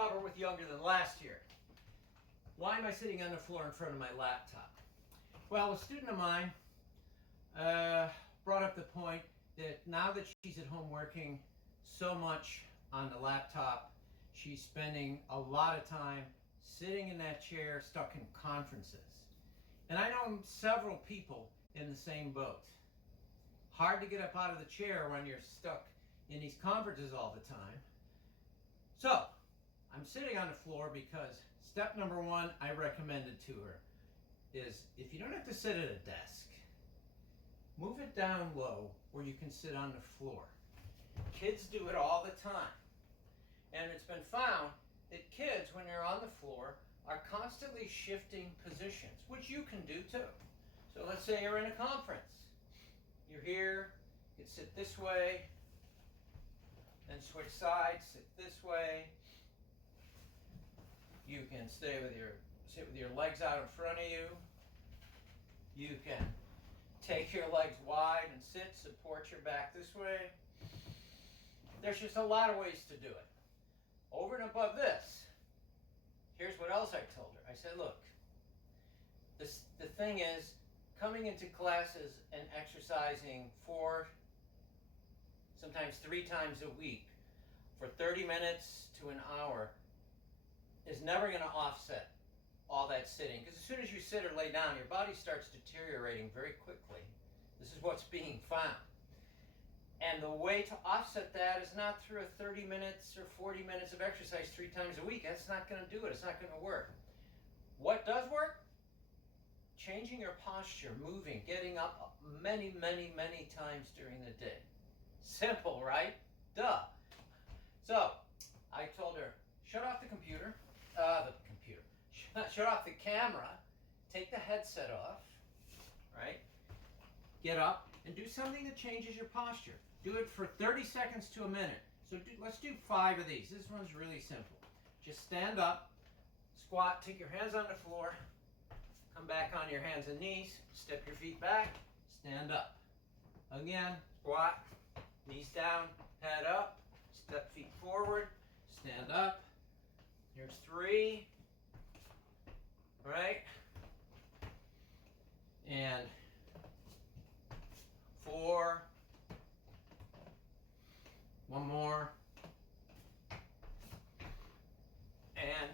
Robert with Younger Than Last year. Why am I sitting on the floor in front of my laptop? Well, a student of mine brought up the point that now that she's at home working so much on the laptop, she's spending a lot of time sitting in that chair stuck in conferences. And I know several people in the same boat. Hard to get up out of the chair when you're stuck in these conferences all the time. So, I'm sitting on the floor because step number one I recommended to her is if you don't have to sit at a desk, move it down low where you can sit on the floor. Kids do it all the time. And it's been found that kids, when they're on the floor, are constantly shifting positions, which you can do too. So let's say you're in a conference. You're here, you can sit this way, then switch sides, sit this way. You can sit with your legs out in front of you. You can take your legs wide and sit, support your back this way. There's just a lot of ways to do it. Over and above this, here's what else I told her. I said, look, the thing is, coming into classes and exercising 4, sometimes 3 times a week for 30 minutes to an hour is never going to offset all that sitting. Because as soon as you sit or lay down, your body starts deteriorating very quickly. This is what's being found. And the way to offset that is not through a 30 minutes or 40 minutes of exercise 3 times a week. That's not going to do it. It's not going to work. What does work? Changing your posture, moving, getting up many, many, many times during the day. Simple, right? Duh. So, I told her, shut off the computer. Shut off the camera. Take the headset off. Right? Get up and do something that changes your posture. Do it for 30 seconds to a minute. So let's do 5 of these. This one's really simple. Just stand up, squat, take your hands on the floor, come back on your hands and knees, step your feet back, stand up. Again, squat, knees down, head up, step feet forward, stand up. Here's 3. Right? And 4. One more. And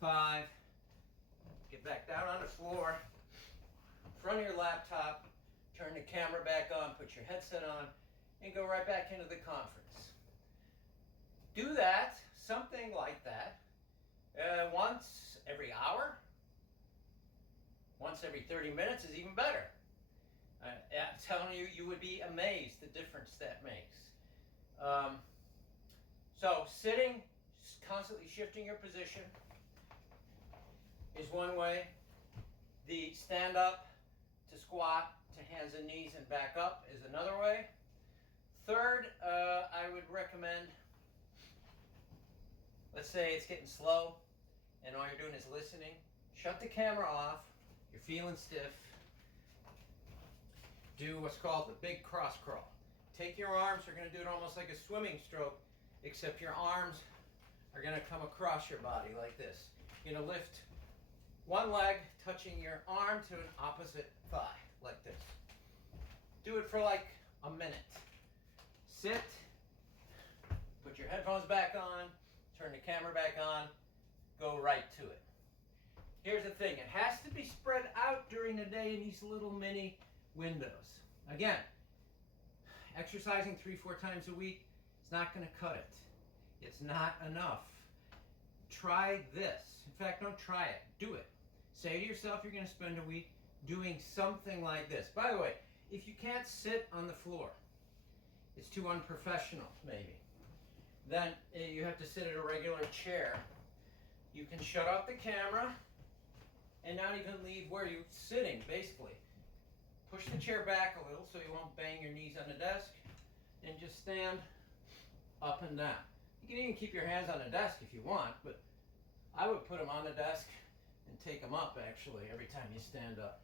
5. Get back down on the floor. In front of your laptop. Turn the camera back on. Put your headset on. And go right back into the conference. Do that, something like that, once every hour. Once every 30 minutes is even better. I'm telling you, you would be amazed the difference that makes. So sitting, constantly shifting your position is one way. The stand up to squat to hands and knees and back up is another way. Third, I would recommend, let's say it's getting slow and all you're doing is listening. Shut the camera off. You're feeling stiff. Do what's called the big cross crawl. Take your arms, you're going to do it almost like a swimming stroke, except your arms are going to come across your body like this. You're going to lift one leg, touching your arm to an opposite thigh, like this. Do it for like a minute. Sit, put your headphones back on, turn the camera back on, go right to it. Here's the thing, it has to be spread out during the day in these little mini windows. Again, exercising 3-4 times a week is not going to cut it. It's not enough. Try this. In fact, don't try it. Do it. Say to yourself you're going to spend a week doing something like this. By the way, if you can't sit on the floor, it's too unprofessional maybe, then you have to sit at a regular chair. You can shut off the camera and not even leave where you're sitting, basically. Push the chair back a little so you won't bang your knees on the desk, and just stand up and down. You can even keep your hands on the desk if you want, but I would put them on the desk and take them up actually every time you stand up.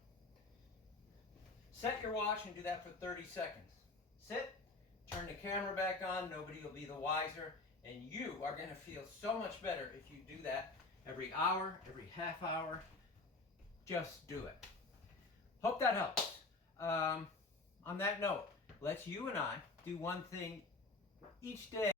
Set your watch and do that for 30 seconds. Sit, turn the camera back on, nobody will be the wiser, And you are going to feel so much better if you do that every hour, every half hour. Just do it. Hope that helps. On that note, let's you and I do one thing each day.